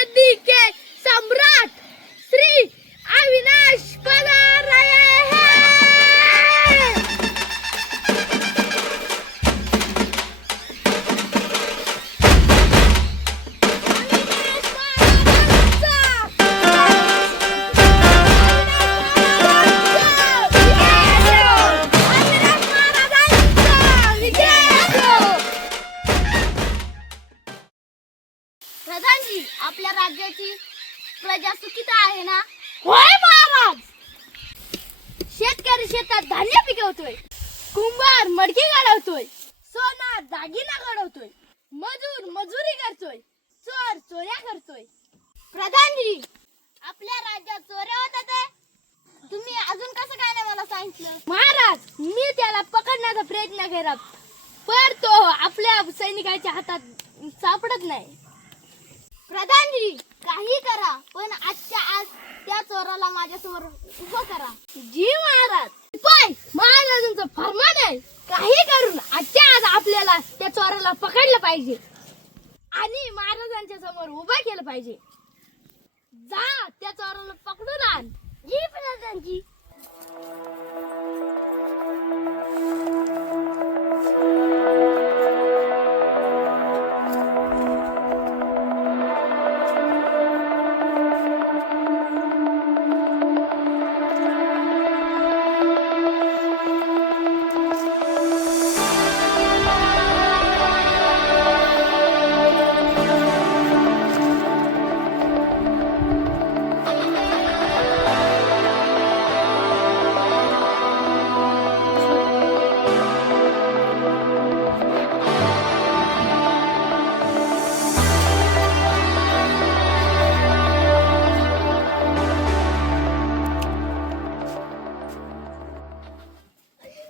गद्दी के सम्राट श्री अविनाश पधार रहे हैं। प्रधानजी, आपल्या राज्याची प्रजा सुखीत आहे ना? होय महाराज. शेतकरी शेतात धान्य पिकवतोय, कुंभार मडकी घडवतोय, सोनार दागिना घडवतोय, मजूर मजुरी करतोय, चोर चोऱ्या करतोय. प्रधानजी, आपल्या राज्यात चोऱ्या होतात आहे. तुम्ही अजून कसं काय नाही मला सांगितलं? महाराज, मी त्याला पकडण्याचा प्रयत्न केला, पण तो आपल्या सैनिकाच्या हातात सापडत नाही. प्रधानजी, काही करा, पण आजच्या आज त्या चोराला माझ्यासमोर उभं करा. जी महाराज. पण महाराजांचं फरमान आहे, काही करून आजच्या आज आपल्याला त्या चोराला पकडलं पाहिजे आणि महाराजांच्या समोर उभा केलं पाहिजे. जा, त्या चोराला पकडून आण. जी प्रधानजी.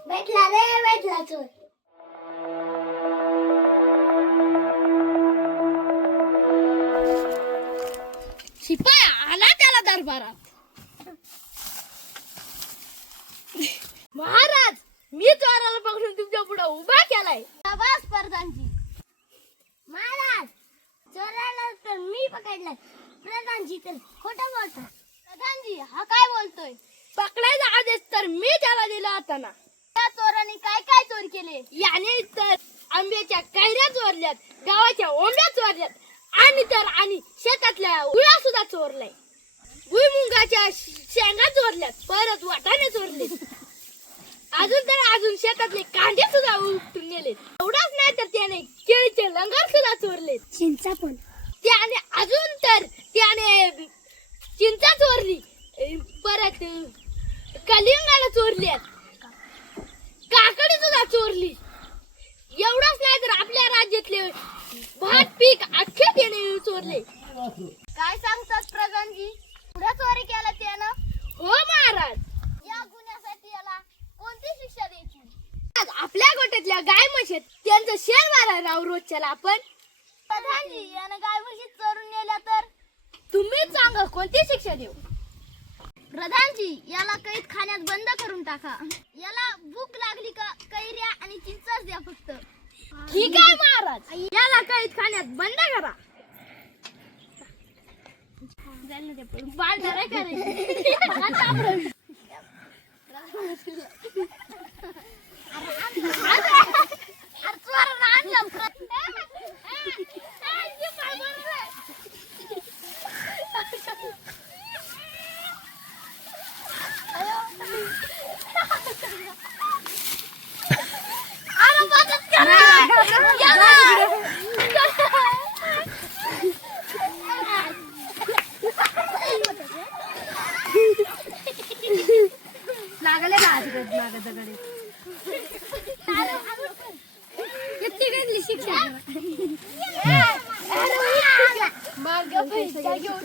भेटला रे, भेटला चोर. शिपाई आला त्याला दरबारात. महाराज, मी चोराला पकडून तुमच्या पुढे उभा केलाय. शाबास प्रधानजी. महाराज, चोराला तर मी पकडलाय, प्रधानजी तर खोटं बोलतात. प्रधानजी, हा काय बोलतोय? पकडायचा आदेश तर मी त्याला दिला होता ना. त्या चोराने काय काय चोरी केले? याने तर आंब्याच्या कैऱ्या चोरल्यात, गावाच्या ओंब्या चोरल्यात आणि शेतातल्या उळा सुद्धा चोरलाय. भुईमुगाच्या शेंगा चोरल्यात, परत वाटाणे चोरले, अजून शेतातले कांदे सुद्धा उपटून नेले. एवढाच नाही तर त्याने केळीचे लंगर सुद्धा चोरले. चिंचा पण. त्याने चिंचा चोरली, परत कलिंगाला चोरल्यात, काकडी सुद्धा चोरली. एवढंच नाही तर आपल्या राज्यातले भात पीक अख्खे त्याने चोरले. काय सांगतात प्रधानजी? पुढे चोरी केला त्यानं? हो महाराज. या गुन्ह्यासाठी याला कोणती शिक्षा द्यायची? आपल्या गोट्यातल्या गाय म्हशीत त्यांचं शेण मारायला रोजच्याला आपण. प्रधानजी, यानं गाय म्हशी चोरून नेल्या तर? तुम्हीच सांगा कोणती शिक्षा देऊ. प्रधानजी, याला कैद खाण्यात बंद करून टाका. याला भूक लागली का कैऱ्या आणि चिंचाच द्या फक्त. ठीक आहे महाराज, याला कैद खाण्यात बंद करा. बांधणार करायची. लागले दगडे. किती शिक्षा मार्ग पैसा घेऊन